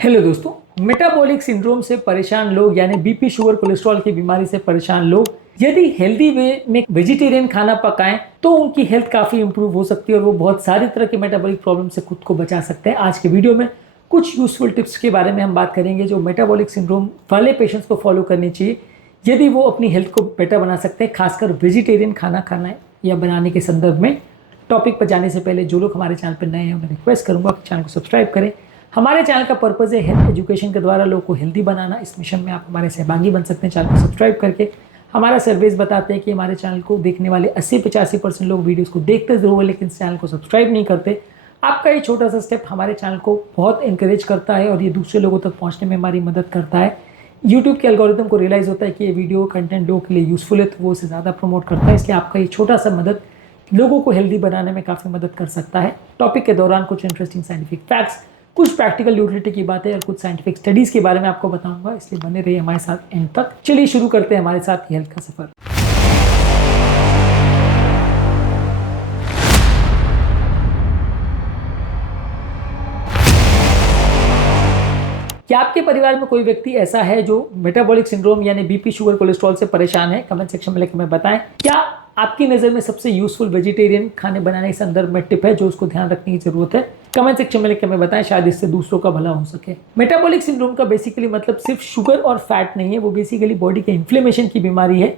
Hello दोस्तों, metabolic syndrome से परेशान लोग यानी बीपी, शुगर, कोलेस्ट्रॉल की बीमारी से परेशान लोग यदि हेल्दी वे में वेजिटेरियन खाना पकाएं तो उनकी हेल्थ काफ़ी इंप्रूव हो सकती है और वो बहुत सारी तरह के मेटाबॉलिक प्रॉब्लम से खुद को बचा सकते हैं। आज के वीडियो में कुछ यूजफुल टिप्स के बारे में हम बात करेंगे जो मेटाबॉलिक सिंड्रोम वाले पेशेंट्स को फॉलो करनी चाहिए यदि वो अपनी हेल्थ को बेटर बना सकते हैं, खासकर वेजिटेरियन खाना खाना या बनाने के संदर्भ में। टॉपिक पर जाने से पहले जो लोग हमारे चैनल पर नए हैं मैं रिक्वेस्ट करूंगा कि चैनल को सब्सक्राइब करें। हमारे चैनल का पर्पज़ है हेल्थ एजुकेशन के द्वारा लोगों को हेल्दी बनाना। इस मिशन में आप हमारे सहभागी बन सकते हैं। चैनल को सब्सक्राइब करके हमारा सर्वेज बताते हैं कि हमारे चैनल को देखने वाले 80-85% लोग वीडियोस को देखते ज़रूर लेकिन चैनल को सब्सक्राइब नहीं करते। आपका ये छोटा सा स्टेप हमारे चैनल को बहुत इंकरेज करता है और ये दूसरे लोगों तक पहुँचने में हमारी मदद करता है। यूट्यूब के एल्गोरिथम को रियलाइज़ होता है कि ये वीडियो कंटेंट लोगों के लिए यूज़फुल है तो वो उसे ज़्यादा प्रमोट करता है। इसलिए आपका ये छोटा सा मदद लोगों को हेल्दी बनाने में काफ़ी मदद कर सकता है। टॉपिक के दौरान कुछ इंटरेस्टिंग साइंटिफिक फैक्ट्स, कुछ प्रैक्टिकल यूटिलिटी की बातें और कुछ साइंटिफिक स्टडीज़ के बारे में आपको बताऊंगा, इसलिए बने रहिए हमारे साथ एंड तक। चलिए शुरू करते हैं हमारे साथ हेल्थ का सफ़र। क्या आपके परिवार में कोई व्यक्ति ऐसा है जो मेटाबॉलिक सिंड्रोम यानी बीपी, शुगर, कोलेस्ट्रॉल से परेशान है? कमेंट सेक्शन में लिख में बताएं। क्या आपकी नज़र में सबसे यूजफुल वेजिटेरियन खाने बनाने के संदर्भ में टिप है जो उसको ध्यान रखने की जरूरत है? कमेंट सेक्शन में लिख में बताएं, शायद इससे दूसरों का भला हो सके। मेटाबॉलिक सिंड्रोम का बेसिकली मतलब सिर्फ शुगर और फैट नहीं है, वो बेसिकली बॉडी के इन्फ्लेमेशन की बीमारी है।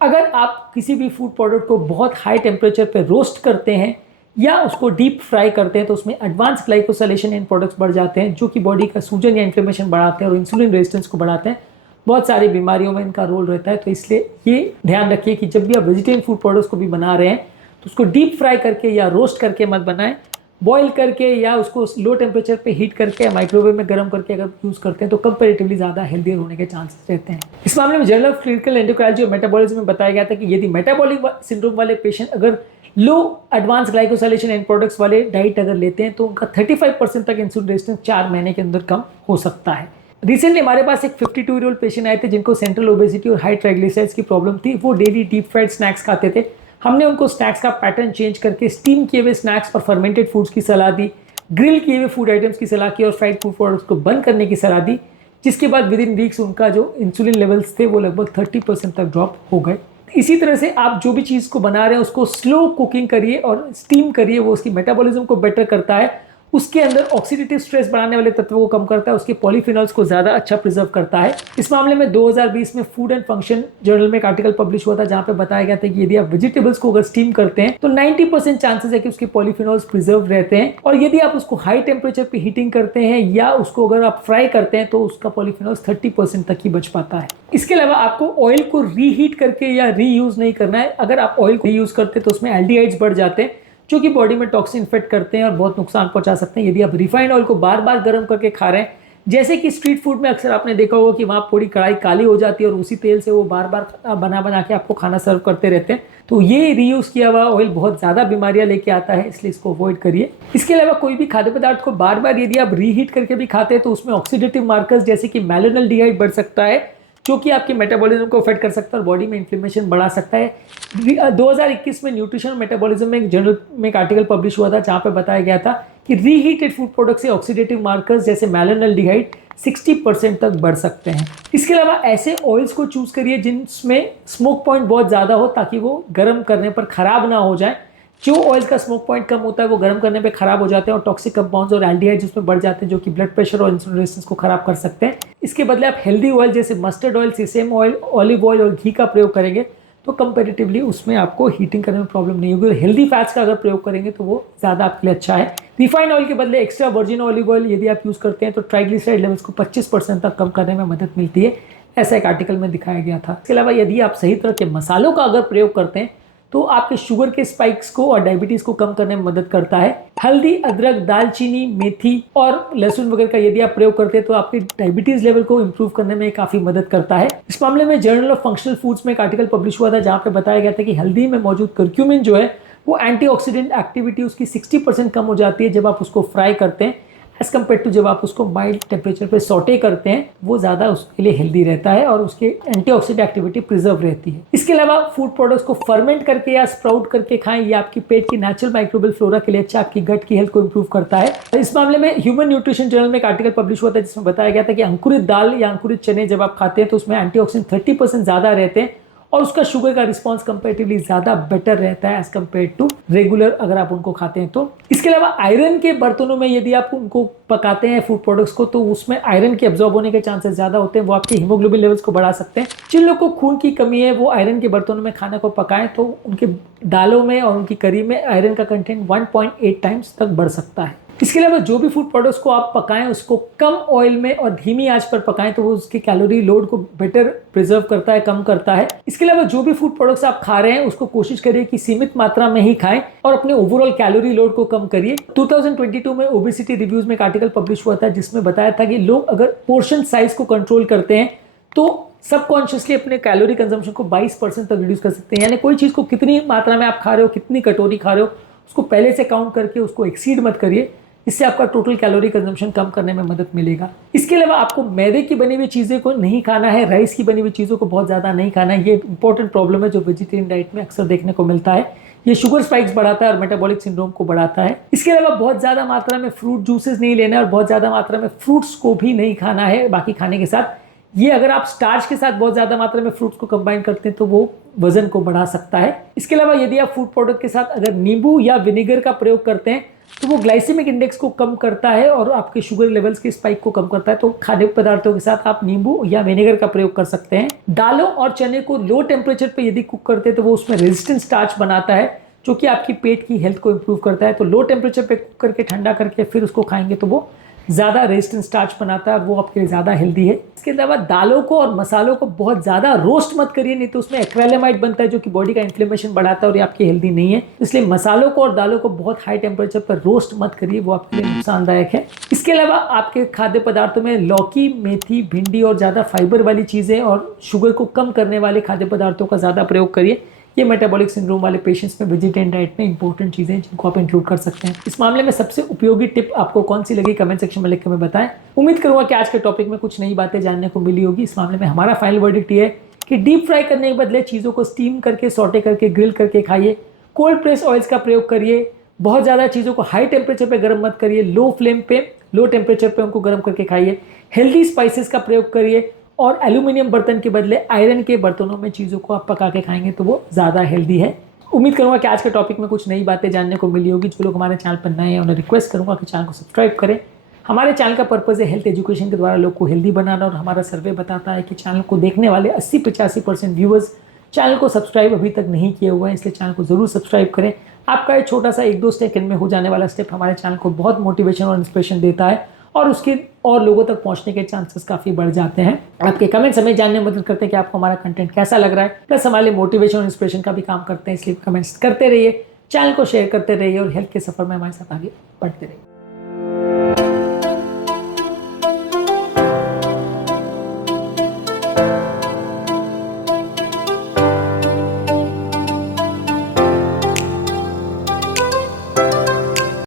अगर आप किसी भी फूड प्रोडक्ट को बहुत हाई टेम्परेचर पर रोस्ट करते हैं या उसको डीप फ्राई करते हैं तो उसमें एडवांस ग्लाइकोसाइलेशन इन प्रोडक्ट्स बढ़ जाते हैं जो कि बॉडी का सूजन या इन्फ्लेमेशन बढ़ाते हैं और इंसुलिन रेजिस्टेंस को बढ़ाते हैं। बहुत सारी बीमारियों में इनका रोल रहता है। तो इसलिए ये ध्यान रखिए कि जब भी आप वेजिटेरियन फूड प्रोडक्ट्स को भी बना रहे हैं तो उसको डीप फ्राई करके या रोस्ट करके मत बनाएं। बॉईल करके या उसको लो टेम्परेचर पे हीट करके या माइक्रोवेव में गर्म करके अगर यूज़ करते हैं तो कंपैरेटिवली ज़्यादा हेल्दियर होने के चांसेस रहते हैं। इस मामले में जर्नल ऑफ क्लिनिकल एंडोक्राइनोलॉजी और मेटाबॉलिज्म में बताया गया था कि यदि मेटाबॉलिक सिंड्रोम वाले पेशेंट अगर लो एडवांस ग्लाइकोसाइलेशन एंड प्रोडक्ट्स वाले डाइट अगर लेते हैं तो उनका 35% तक इंसुलिन रेजिस्टेंस 4 महीने के अंदर कम हो सकता है। रिसेंटली हमारे पास एक 52 ईयर ओल्ड पेशेंट आए थे जिनको सेंट्रल ओबेसिटी और हाई ट्राइग्लिसराइड्स की प्रॉब्लम थी। वो डेली डीप फ्राइड स्नैक्स खाते थे। हमने उनको स्नैक्स का पैटर्न चेंज करके स्टीम किए हुए स्नैक्स और फर्मेंटेड फूड्स की सलाह दी, ग्रिल किए हुए फूड आइटम्स की सलाह की और फ्राइड फूड प्रोडक्ट्स को बंद करने की सलाह दी, जिसके बाद विद इन वीक्स उनका जो इंसुलिन लेवल्स थे वो लगभग 30% तक ड्रॉप हो गए। इसी तरह से आप जो भी चीज़ को बना रहे हैं उसको स्लो कुकिंग करिए और स्टीम करिए, वो उसकी मेटाबॉलिज्म को बेटर करता है, उसके अंदर ऑक्सीडेटिव स्ट्रेस बढ़ाने वाले तत्वों को कम करता है, उसके पॉलीफिनॉल्स को ज़्यादा अच्छा प्रिजर्व करता है। इस मामले में 2020 में फूड एंड फंक्शन जर्नल में एक आर्टिकल पब्लिश हुआ था जहाँ पे बताया गया था कि यदि आप वेजिटेबल्स को अगर स्टीम करते हैं तो 90% चांसेस है कि उसके पॉलीफिनॉल्स प्रिजर्व रहते हैं, और यदि आप उसको हाई टेम्परेचर पे हीटिंग करते हैं या उसको अगर आप फ्राई करते हैं तो उसका पॉलीफिनॉल्स 30% तक ही बच पाता है। इसके अलावा आपको ऑयल को रीहीट करके या रीयूज नहीं करना है। अगर आप ऑयल को रीयूज करते हैं तो उसमें एल्डिहाइड्स बढ़ जाते हैं जो कि बॉडी में टॉक्सिन इन्फेक्ट करते हैं और बहुत नुकसान पहुंचा सकते हैं। यदि आप रिफाइंड ऑयल को बार बार गर्म करके खा रहे हैं, जैसे कि स्ट्रीट फूड में अक्सर आपने देखा होगा कि वहाँ पूरी कढ़ाई काली हो जाती है और उसी तेल से वो बार बार बना के आपको खाना सर्व करते रहते हैं, तो ये रीयूज किया हुआ ऑयल बहुत ज़्यादा बीमारियां लेके आता है, इसलिए इसको अवॉइड करिए। इसके अलावा कोई भी खाद्य पदार्थ को बार बार यदि आप रीहीट करके भी खाते हैं तो उसमें ऑक्सीडेटिव मार्कर्स जैसे कि मैलिनल्डिहाइड बढ़ सकता है जो कि आपके मेटाबॉलिज्म को अफेक्ट कर सकता है और बॉडी में इन्फ्लेमेशन बढ़ा सकता है। 2021 में न्यूट्रिशन और मेटाबॉलिज्म में एक जर्नल में एक आर्टिकल पब्लिश हुआ था जहाँ पे बताया गया था कि रीहीटेड फूड प्रोडक्ट से ऑक्सीडेटिव मार्कर्स जैसे मैलिनल्डिहाइड 60% तक बढ़ सकते हैं। इसके अलावा ऐसे ऑयल्स को चूज करिए जिनमें स्मोक पॉइंट बहुत ज़्यादा हो ताकि वो गर्म करने पर खराब ना हो जाए। जो ऑयल का स्मोक पॉइंट कम होता है वो गर्म करने पे खराब हो जाते हैं और टॉक्सिक कंपाउंड्स और एल्डिहाइड्स उसमें बढ़ जाते हैं जो कि ब्लड प्रेशर और इंसुलिन रेजिस्टेंस को खराब कर सकते हैं। इसके बदले आप हेल्दी ऑयल जैसे mustard oil, sesame oil, olive oil और घी का प्रयोग करेंगे तो कंपैरेटिवली उसमें आपको हीटिंग करने में प्रॉब्लम नहीं होगी। हेल्दी फैट्स का अगर प्रयोग करेंगे तो वो ज़्यादा आपके लिए अच्छा है। रिफाइंड ऑयल के बदले एक्स्ट्रा वर्जिन ऑलिव ऑयल यदि आप यूज़ करते हैं तो ट्राइग्लिसराइड लेवल्स को 25% तक कम करने में मदद मिलती है, ऐसा एक आर्टिकल में दिखाया गया था। इसके अलावा यदि आप सही तरह के मसालों का अगर प्रयोग करते हैं तो आपके शुगर के स्पाइक्स को और डायबिटीज को कम करने में मदद करता है। हल्दी, अदरक, दालचीनी, मेथी और लहसुन वगैरह का यदि आप प्रयोग करते हैं तो आपके डायबिटीज लेवल को इंप्रूव करने में काफी मदद करता है। इस मामले में जर्नल ऑफ फंक्शनल फूड्स में एक आर्टिकल पब्लिश हुआ था जहाँ पे बताया गया था कि हल्दी में मौजूद कर्क्यूमिन जो है वो एंटीऑक्सीडेंट एक्टिविटी उसकी 60% कम हो जाती है जब आप उसको फ्राई करते हैं। एज कम्पेयर टू जब आप उसको माइल्ड टेम्परेचर पे सॉटे करते हैं, वो ज़्यादा उसके लिए हेल्दी रहता है और उसके एंटीऑक्सीडेंट एक्टिविटी प्रिजर्व रहती है। इसके अलावा फूड प्रोडक्ट्स को फर्मेंट करके या स्प्राउट करके खाएं, ये आपकी पेट की नेचुरल माइक्रोबियल फ्लोरा के लिए अच्छा, आपकी गट की हेल्थ को इंप्रूव करता है। इस मामले में ह्यूमन न्यूट्रिशन जर्नल में एक आर्टिकल पब्लिश हुआ था जिसमें बताया गया था कि अंकुरित दाल या अंकुरित चने जब आप खाते हैं तो उसमें एंटीऑक्सीडेंट 30% ज्यादा रहते हैं और उसका शुगर का रिस्पांस कंपैरेटिवली ज्यादा बेटर रहता है एज कम्पेयर टू रेगुलर अगर आप उनको खाते हैं तो। इसके अलावा आयरन के बर्तनों में यदि आप उनको पकाते हैं फूड प्रोडक्ट्स को, तो उसमें आयरन के एब्जॉर्ब होने के चांसेस ज्यादा होते हैं, वो आपके हीमोग्लोबिन लेवल्स को बढ़ा सकते हैं। जिन लोग को खून की कमी है वो आयरन के बर्तनों में खाना को पकाएं तो उनके दालों में और उनकी करी में आयरन का कंटेंट 1.8 टाइम्स तक बढ़ सकता है। इसके अलावा जो भी फूड प्रोडक्ट्स को आप पकाएं उसको कम ऑयल में और धीमी आंच पर पकाएं तो वो उसकी कैलोरी लोड को बेटर प्रिजर्व करता है, कम करता है। इसके अलावा जो भी फूड प्रोडक्ट्स आप खा रहे हैं उसको कोशिश करिए कि सीमित मात्रा में ही खाएं और अपने ओवरऑल कैलोरी लोड को कम करिए। 2022 में ओबेसिटी रिव्यूज में एक आर्टिकल पब्लिश हुआ था जिसमें बताया था कि लोग अगर पोर्शन साइज को कंट्रोल करते हैं तो सबकॉन्शियसली अपने कैलोरी कंजम्पशन को 22% तक रिड्यूस कर सकते हैं। यानी कोई चीज को कितनी मात्रा में आप खा रहे हो, कितनी कटोरी खा रहे हो, उसको पहले से काउंट करके उसको एक्सीड मत करिए। इससे आपका टोटल कैलोरी कंजम्पशन कम करने में मदद मिलेगा। इसके अलावा आपको मैदे की बनी हुई चीज़ें को नहीं खाना है, राइस की बनी हुई चीज़ों को बहुत ज़्यादा नहीं खाना है। ये इंपॉर्टेंट प्रॉब्लम है जो वेजिटेरियन डाइट में अक्सर देखने को मिलता है। ये शुगर स्पाइक्स बढ़ाता है और मेटाबॉलिक सिंड्रोम को बढ़ाता है। इसके अलावा बहुत ज़्यादा मात्रा में फ्रूट जूसेस नहीं लेना है और बहुत ज़्यादा मात्रा में फ्रूट्स को भी नहीं खाना है बाकी खाने के साथ। ये अगर आप स्टार्च के साथ बहुत ज़्यादा मात्रा में फ्रूट्स को कंबाइन करते हैं तो वो वजन को बढ़ा सकता है। इसके अलावा यदि आप फूड प्रोडक्ट के साथ अगर नींबू या विनेगर का प्रयोग करते हैं तो वो ग्लाइसेमिक इंडेक्स को कम करता है और आपके शुगर लेवल्स के स्पाइक को कम करता है। तो खाद्य पदार्थों के साथ आप नींबू या विनेगर का प्रयोग कर सकते हैं। दालों और चने को लो टेम्परेचर पे यदि कुक करते हैं तो वो उसमें रेजिस्टेंट स्टार्च बनाता है जो कि आपकी पेट की हेल्थ को इंप्रूव करता है। तो लो टेम्परेचर पे कुक करके ठंडा करके फिर उसको खाएंगे तो वो ज़्यादा रेजिस्टेंट स्टार्च बनाता है, वो आपके लिए ज़्यादा हेल्दी है। इसके अलावा दालों को और मसालों को बहुत ज़्यादा रोस्ट मत करिए, नहीं तो उसमें एक्रेलेमाइड बनता है जो कि बॉडी का इन्फ्लेमेशन बढ़ाता है और ये आपकी हेल्दी नहीं है। इसलिए मसालों को और दालों को बहुत हाई टेम्परेचर पर रोस्ट मत करिए, वो आपके लिए नुकसानदायक है। इसके अलावा आपके खाद्य पदार्थों में लौकी, मेथी, भिंडी और ज़्यादा फाइबर वाली चीज़ें और शुगर को कम करने वाले खाद्य पदार्थों का ज़्यादा प्रयोग करिए। ये मेटाबॉलिक सिंड्रोम वाले पेशेंट्स में वेजिटेरियन डाइट में इंपॉर्टेंट चीज़ें हैं जिनको आप इंक्लूड कर सकते हैं। इस मामले में सबसे उपयोगी टिप आपको कौन सी लगी कमेंट सेक्शन में लिख के हमें बताएं। उम्मीद करूंगा कि आज के टॉपिक में कुछ नई बातें जानने को मिली होगी। इस मामले में हमारा फाइनल वर्डिक्ट ये है कि डीप फ्राई करने के बदले चीज़ों को स्टीम करके, सॉटे करके, ग्रिल करके खाइए। कोल्ड प्रेस ऑयल्स का प्रयोग करिए। बहुत ज़्यादा चीज़ों को हाई टेम्परेचर पर गर्म मत करिए, लो टेम्परेचर पर उनको गर्म करके खाइए। हेल्दी स्पाइसेस का प्रयोग करिए और एल्यूमिनियम बर्तन के बदले आयरन के बर्तनों में चीज़ों को आप पका के खाएंगे तो वो ज़्यादा हेल्दी है। उम्मीद करूंगा कि आज के टॉपिक में कुछ नई बातें जानने को मिली होगी। जो लोग हमारे चैनल पर नए हैं उन्हें रिक्वेस्ट करूंगा कि चैनल को सब्सक्राइब करें। हमारे चैनल का पर्पज़ है हेल्थ एजुकेशन के द्वारा लोग को हेल्दी बनाना और हमारा सर्वे बताता है कि चैनल को देखने वाले 80-85% व्यूअर्स चैनल को सब्सक्राइब अभी तक नहीं किए हुए हैं, इसलिए चैनल को ज़रूर सब्सक्राइब करें। आपका एक छोटा सा 1-2 सेकंड में हो जाने वाला स्टेप हमारे चैनल को बहुत मोटिवेशन और इंस्पिरेशन देता है और उसके और लोगों तक पहुंचने के चांसेस काफ़ी बढ़ जाते हैं। आपके कमेंट्स हमें जानने में मदद करते हैं कि आपको हमारा कंटेंट कैसा लग रहा है, प्लस हमारे मोटिवेशन और इंस्पिरेशन का भी काम करते हैं। इसलिए कमेंट्स करते रहिए, चैनल को शेयर करते रहिए और हेल्थ के सफर में हमारे साथ आगे बढ़ते रहिए।